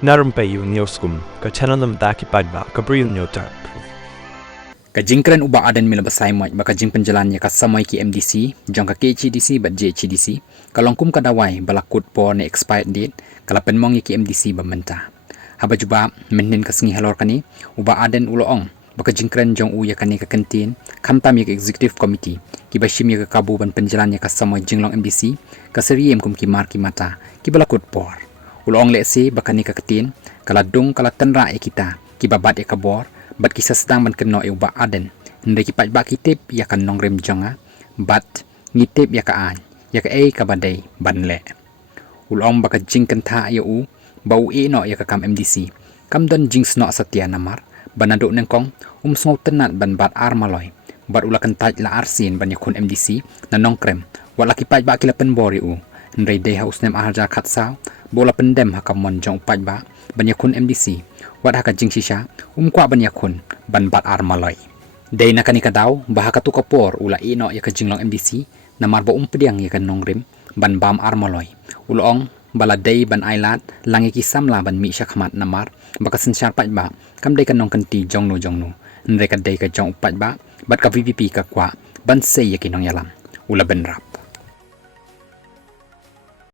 Na Rympei U ka channel ki Paidbah ka Bri U Hynñiewtrep. Kajingkran uba adan mila basai mai baka jing penjalannya ka samai ki MDC jong ka KHDC bat JHDC kalongkum kadawai balakut por ne expired date kala penmong ki MDC bamenta haba juba menen ka singi halor kani uba adan uloong baka jingkran jong u ya kani ka Kyntien khamtam ya executive committee ki bashim ya ka kabu ban penjalannya ka samai jinglong MDC ka seriem kum ki mar ki mata ki balakut por uloong lesi baka ni ka Kyntien kala dung kala tenra kita ki babat ya kabor bat kisah sedang ban keno e uba aden ndai ki Paidbah kitip ya kan nong rem jonga bat ngitip ya ka an ya ka ka badai ban le ulong baka jing kenta ya u bau no ya ka kam MDC kam don jing sno satya namar banado nengkong sngo tenat ban bat ar maloi bat ulakan taj la arsin ban yakun MDC na nong krem wala ki Paidbah kila pen bori u ndai dei haus nem arja khatsa bola pendem hakam mon jong Paidbah ban yakun MDC wat haka jing shisha kwa ban yakun ban bat ar maloi dei na kanika daw bahaka tu kapor ula ino ya ka jinglong MDC na marbo pediang ya kan nongrim ban bam ar maloi ulong bala dei ban ailat langi ki samla ban mi syakmat namar baka sensyar Paidbah kam dei kan nong kanti jongno ndre ka dei ka jong Paidbah bat ka VVP ka kwa ban sei ya kinong yalam ula benrap